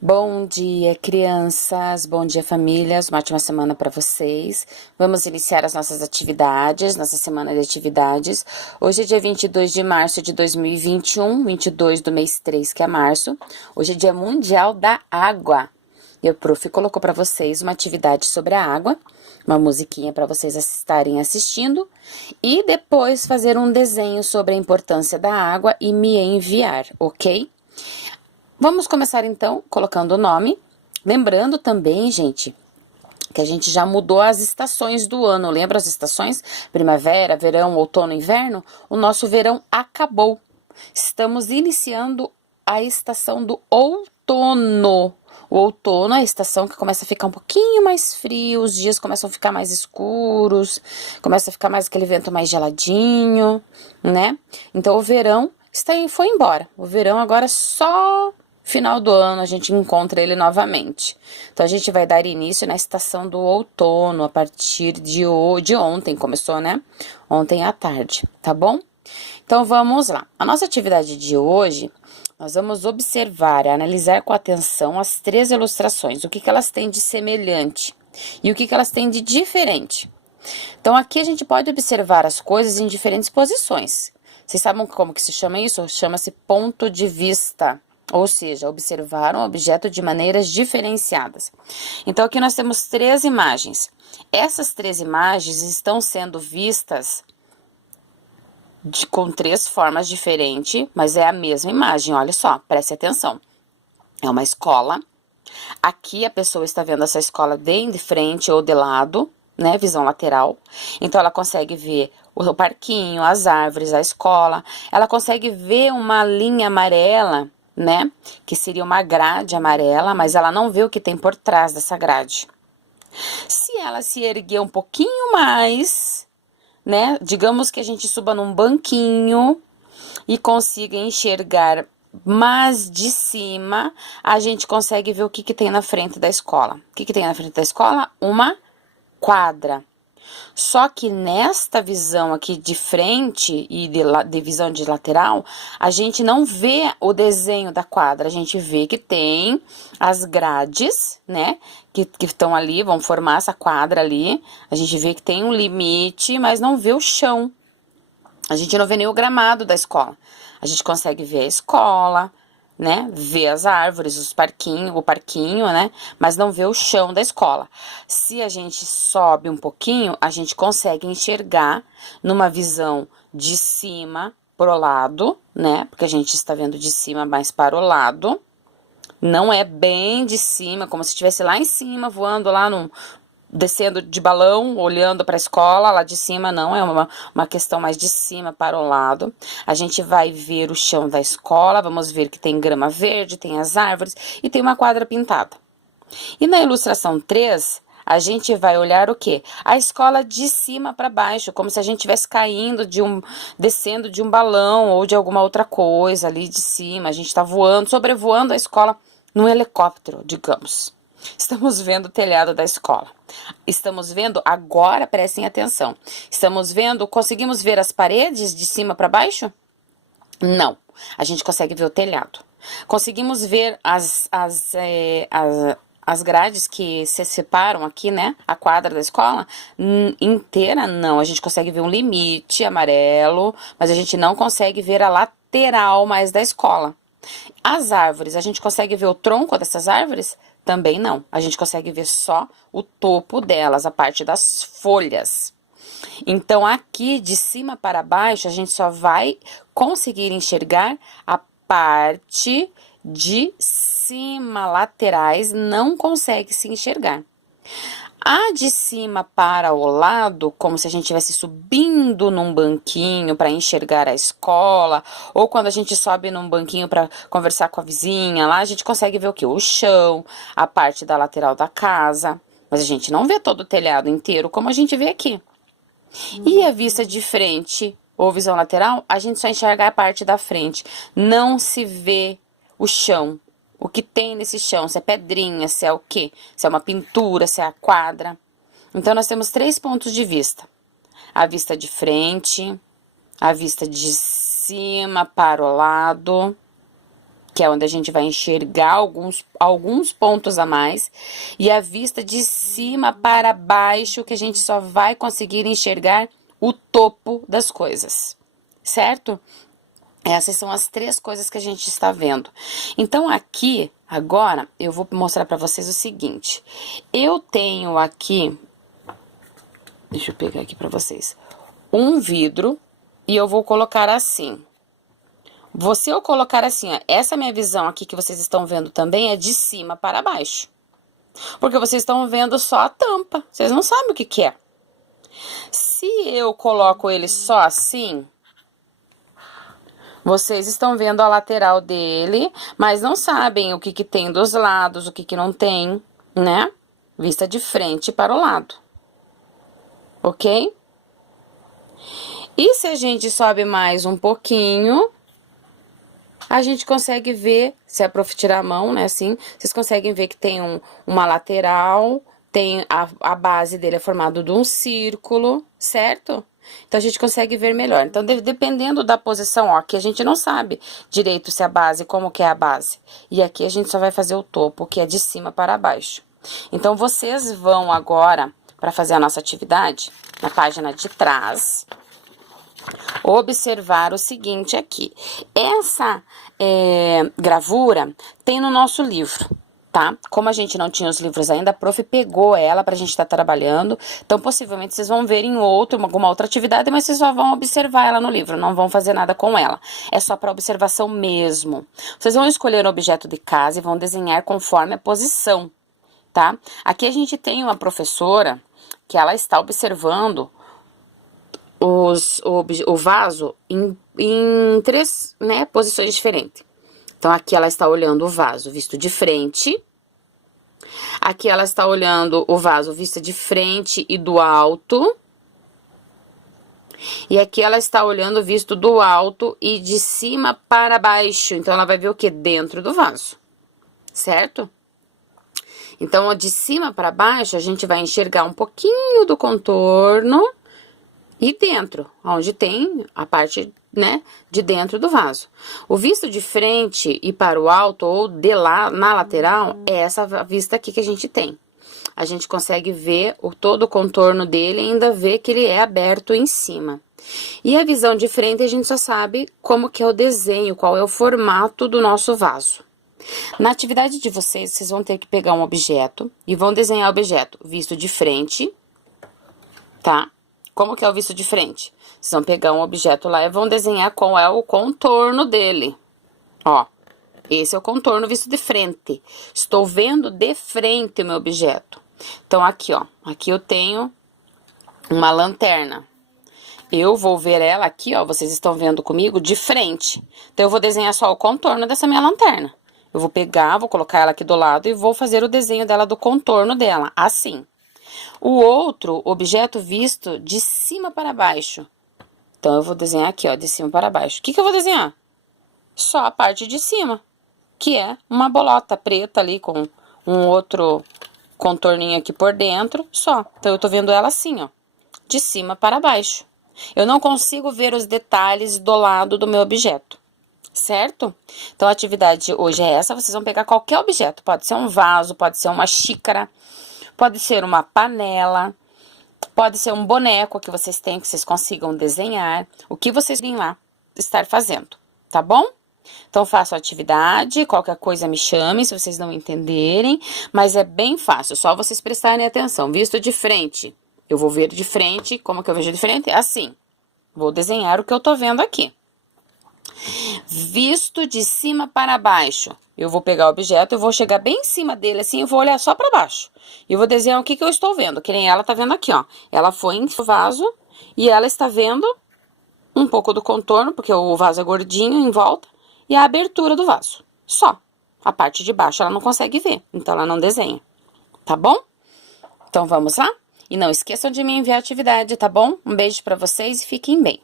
Bom dia, crianças. Bom dia, famílias. Uma ótima semana para vocês. Vamos iniciar as nossas atividades, nossa semana de atividades. Hoje é dia 22 de março de 2021, 22 do mês 3, que é março. Hoje é dia mundial da água. E o prof colocou para vocês uma atividade sobre a água, uma musiquinha para vocês estarem assistindo e depois fazer um desenho sobre a importância da água e me enviar, ok? Vamos começar então colocando o nome. Lembrando também, gente, que a gente já mudou as estações do ano. Lembra as estações? Primavera, verão, outono, inverno? O nosso verão acabou. Estamos iniciando a estação do outono. O outono é a estação que começa a ficar um pouquinho mais frio, os dias começam a ficar mais escuros, começa a ficar mais aquele vento mais geladinho, né? Então o verão foi embora. O verão agora é só final do ano a gente encontra ele novamente. Então a gente vai dar início na estação do outono a partir de ontem, começou, né? Ontem à tarde, tá bom? Então vamos lá. A nossa atividade de hoje, nós vamos observar e analisar com atenção as três ilustrações, o que elas têm de semelhante e o que elas têm de diferente. Então aqui a gente pode observar as coisas em diferentes posições. Vocês sabem como que se chama isso? Chama-se ponto de vista. Ou seja, observar um objeto de maneiras diferenciadas. Então, aqui nós temos três imagens. Essas três imagens estão sendo vistas com três formas diferentes, mas é a mesma imagem. Olha só, preste atenção. É uma escola. Aqui a pessoa está vendo essa escola bem de frente ou de lado, né? Visão lateral. Então, ela consegue ver o parquinho, as árvores, a escola. Ela consegue ver uma linha amarela, né? Que seria uma grade amarela, mas ela não vê o que tem por trás dessa grade. Se ela se erguer um pouquinho mais, né? Digamos que a gente suba num banquinho e consiga enxergar mais de cima, a gente consegue ver o que tem na frente da escola. O que tem na frente da escola? Uma quadra. Só que nesta visão aqui de frente e de visão de lateral, a gente não vê o desenho da quadra, a gente vê que tem as grades, né, que estão ali, vão formar essa quadra ali, a gente vê que tem um limite, mas não vê o chão, a gente não vê nem o gramado da escola, a gente consegue ver a escola, né, vê as árvores, o parquinho, né, mas não vê o chão da escola. Se a gente sobe um pouquinho, a gente consegue enxergar numa visão de cima pro lado, né, porque a gente está vendo de cima mais para o lado. Não é bem de cima, como se estivesse lá em cima, voando lá descendo de balão, olhando para a escola, lá de cima não, é uma questão mais de cima para o lado. A gente vai ver o chão da escola, vamos ver que tem grama verde, tem as árvores e tem uma quadra pintada. E na ilustração 3, a gente vai olhar o quê? A escola de cima para baixo, como se a gente estivesse descendo de um balão ou de alguma outra coisa ali de cima. A gente está voando, sobrevoando a escola num helicóptero, digamos. Estamos vendo o telhado da escola. Estamos vendo, agora prestem atenção. Estamos vendo, conseguimos ver as paredes de cima para baixo? Não. A gente consegue ver o telhado. Conseguimos ver as grades que se separam aqui, né? A quadra da escola inteira, não. A gente consegue ver um limite amarelo, mas a gente não consegue ver a lateral mais da escola. As árvores, a gente consegue ver o tronco dessas árvores? Também não. A gente consegue ver só o topo delas, a parte das folhas. Então, aqui de cima para baixo, a gente só vai conseguir enxergar a parte de cima, laterais, não consegue se enxergar. A de cima para o lado, como se a gente estivesse subindo num banquinho para enxergar a escola, ou quando a gente sobe num banquinho para conversar com a vizinha, lá a gente consegue ver o que? O chão, a parte da lateral da casa, mas a gente não vê todo o telhado inteiro como a gente vê aqui. E a vista de frente ou visão lateral, a gente só enxerga a parte da frente, não se vê o chão. O que tem nesse chão, se é pedrinha, se é o quê? Se é uma pintura, se é a quadra. Então, nós temos três pontos de vista. A vista de frente, a vista de cima para o lado que é onde a gente vai enxergar alguns pontos a mais, e a vista de cima para baixo, que a gente só vai conseguir enxergar o topo das coisas, certo? Essas são as 3 coisas que a gente está vendo. Então, aqui, agora, eu vou mostrar para vocês o seguinte. Eu tenho aqui, deixa eu pegar aqui para vocês, um vidro, e eu vou colocar assim. Se eu colocar assim, ó, essa minha visão aqui que vocês estão vendo também é de cima para baixo. Porque vocês estão vendo só a tampa, vocês não sabem o que que é. Se eu coloco ele só assim, vocês estão vendo a lateral dele, mas não sabem o que que tem dos lados, o que que não tem, né? Vista de frente para o lado. Ok? E se a gente sobe mais um pouquinho, a gente consegue ver, se a prof tirar a mão, né, assim, vocês conseguem ver que tem uma lateral, tem a base dele é formada de um círculo, certo? Então, a gente consegue ver melhor. Então, dependendo da posição, ó, aqui a gente não sabe direito se a base, como que é a base. E aqui a gente só vai fazer o topo, que é de cima para baixo. Então, vocês vão agora, para fazer a nossa atividade, na página de trás, observar o seguinte aqui. Essa gravura tem no nosso livro, tá? Como a gente não tinha os livros ainda, a prof pegou ela pra gente estar trabalhando. Então, possivelmente, vocês vão ver em alguma outra atividade, mas vocês só vão observar ela no livro, não vão fazer nada com ela. É só para observação mesmo. Vocês vão escolher o objeto de casa e vão desenhar conforme a posição, tá? Aqui a gente tem uma professora que ela está observando o vaso em 3, né, posições diferentes. Então, aqui ela está olhando o vaso visto de frente. Aqui ela está olhando o vaso visto de frente e do alto. E aqui ela está olhando visto do alto e de cima para baixo. Então, ela vai ver o que? Dentro do vaso, certo? Então, de cima para baixo, a gente vai enxergar um pouquinho do contorno e dentro, onde tem a parte, né, de dentro do vaso. O visto de frente e para o alto ou de lá na lateral é essa vista aqui que a gente tem. A gente consegue ver todo o contorno dele e ainda ver que ele é aberto em cima. E a visão de frente a gente só sabe como que é o desenho, qual é o formato do nosso vaso. Na atividade de vocês, vocês vão ter que pegar um objeto e vão desenhar o objeto visto de frente, tá? Como que é o visto de frente? Vocês vão pegar um objeto lá e vão desenhar qual é o contorno dele. Ó, esse é o contorno visto de frente. Estou vendo de frente o meu objeto. Então, aqui, ó. Aqui eu tenho uma lanterna. Eu vou ver ela aqui, ó. Vocês estão vendo comigo de frente. Então, eu vou desenhar só o contorno dessa minha lanterna. Eu vou pegar, vou colocar ela aqui do lado e vou fazer o desenho dela, do contorno dela, assim. O outro objeto visto de cima para baixo. Então, eu vou desenhar aqui, ó, de cima para baixo. O que que eu vou desenhar? Só a parte de cima, que é uma bolota preta ali com um outro contorninho aqui por dentro, só. Então, eu tô vendo ela assim, ó, de cima para baixo. Eu não consigo ver os detalhes do lado do meu objeto, certo? Então, a atividade hoje é essa. Vocês vão pegar qualquer objeto. Pode ser um vaso, pode ser uma xícara, pode ser uma panela, pode ser um boneco que vocês têm, que vocês consigam desenhar. O que vocês vêm lá estar fazendo, tá bom? Então, façam a atividade, qualquer coisa me chame se vocês não entenderem, mas é bem fácil, só vocês prestarem atenção. Visto de frente, eu vou ver de frente, como que eu vejo de frente? Assim, vou desenhar o que eu tô vendo aqui. Visto de cima para baixo, eu vou pegar o objeto, eu vou chegar bem em cima dele assim, eu vou olhar só para baixo. E vou desenhar o que que eu estou vendo, que nem ela tá vendo aqui, ó. Ela foi em vaso e ela está vendo um pouco do contorno, porque o vaso é gordinho em volta, e a abertura do vaso. Só. A parte de baixo ela não consegue ver, então ela não desenha. Tá bom? Então vamos lá? E não esqueçam de me enviar a atividade, tá bom? Um beijo pra vocês e fiquem bem.